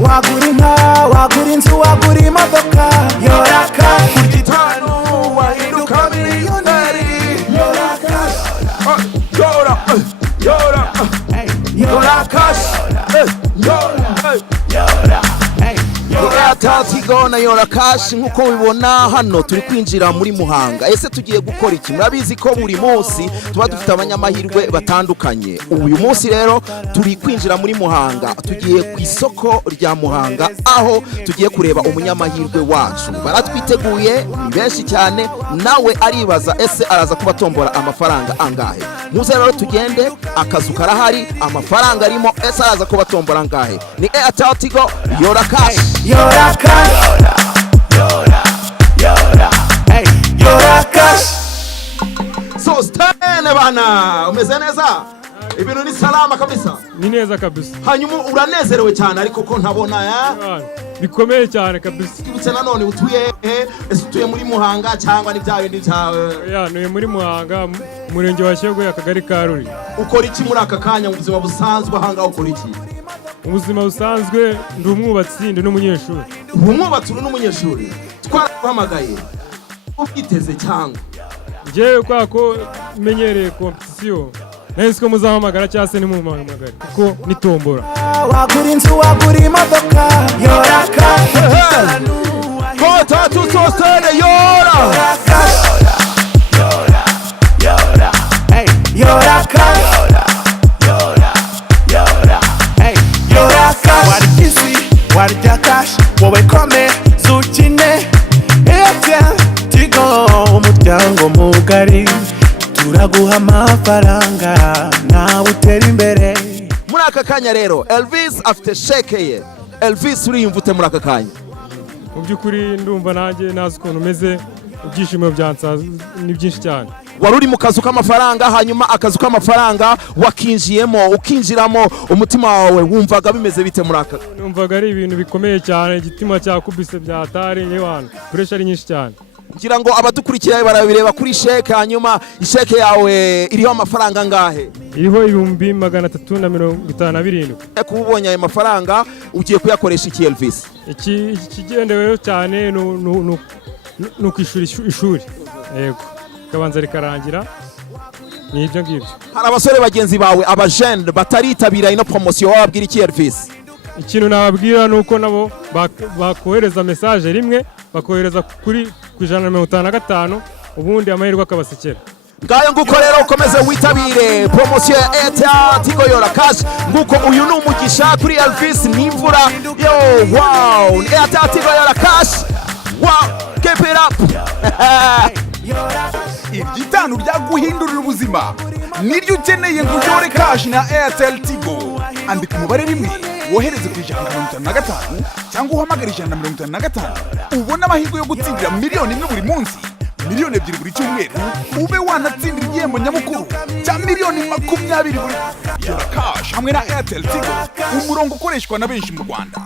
wagura inka, wagura inzu, wagura imodoka. Yora Cash. Ku gitanu wahinduka miliyoneri. Yora Cash. Yora Cash. Airtel Tigo na Yora Cash nkuko mubibona hano turi kwinjira muri Muhanga. Ese tugiye gukora iki? Murabizi ko buri munsi tuba dufite abanyamahirwe batandukanye. Uyu munsi rero turi kwinjira muri Muhanga, tugiye ku isoko rya Muhanga aho tugiye kureba umunyamahirwe wacu. Baratwiteguye ni benshi cyane, nawe aribaza ese araza kubatombora amafaranga angahe. Muze rero tugende, akazu karahari, amafaranga arimo, ese araza kubatombora angahe. Ni Airtel Tigo Yora Cash. Yora Cash. Yora Cash. So stene bana, umeze neza? Ibintu ni salama kabisa. Ni neza kabisa. Hanyuma uranezerewe cyane ariko ko ntabona ya? Bikomeye cyane kabisa. Kibutse nanone utuye ese utuye muri Muhanga cyangwa ni byawe ndi byawe? Ya, nuye muri Muhanga, murenge wa Shyogwe, akagari ka Ruri. Ukora iki muri aka kanya mu buzima busanzwe hanga ukora iki? Ubuzima busanzwe ndi umwubatsi ndi n'umunyeshuri. Umwubatsi uri n'umunyeshuri. Twarahamagaye. Ubwiteze cyangwa? Ngewe kwa ko menyereye competition. Nahise ko muzahamagara cyangwa se nimumpamagare kuko nitombora. Wagura inzu, wagura imodoka. Yora Cash. Kota tutosene Yora. Yora Cash. Yora Cash. Warikisi, warya Cash. Wowe kome zukine. Airtel Tigo umuryango mugari. Turaguha amafaranga nawe utera imbere. Muri aka kanya rero Elvis afite sheke ye. Elvis uriyumvute muri aka kanya? Mu by'ukuri ndumva nanjye nazi ukuntu meze, ibyishimo byansaza ni byinshi cyane. Wari uri mu kazu k'amafaranga, hanyuma akazu k'amafaranga wakinjiyemo, ukinjiramo, umutima wawe wumvaga bimeze bite muri aka? Numvaga ari ibintu bikomeye cyane, igitima cyakubise byatari n'ibana, pressure ari nyinshi cyane. Ngira ngo abadukurikira barabireba kuri sheke, hanyuma isheke yawe iriho amafaranga angahe? Iriho 357. Kuba ubonye ayo mafaranga ugiye kuyakoresha iki Elvis? Ikigendeweho cyane no kwishura ishuri. Yego. Kabanza rikarangira. Ni ibyo ngibyo. Hari abasore bagenzi bawe abajene bataritabira ino promotion, wababwira iki Elvis? Ikintu nababwira nuko nabo bakohereza message rimwe, bakohereza kuri 155, ubundi amahirwe akabasekera. Ngayo nguko rero ukomeze witabire promotion ya Airtel Tigo Yora Cash. Nguko uyu ni umugisha kuri Elvis n'imvura. Yo, wow, Airtel Tigo Yora Cash. Wow, keep it up. Igitanu byaguhindurira ubuzima niryo ukeneye ngo Yora Cash na Airtel Tigo. Andika umubare rimwe wohereze ku 155 cyangwa uhamagara 155 ubona amahirwe yo gutsindira miliyoni imwe buri munsi, miliyoni 2 buri cyumweru, ube wanatsindira igihembo nyamukuru cya miliyoni 20 buri. Yora Cash hamwe na Airtel Tigo, umurongo ukoreshwa na benshi mu Rwanda.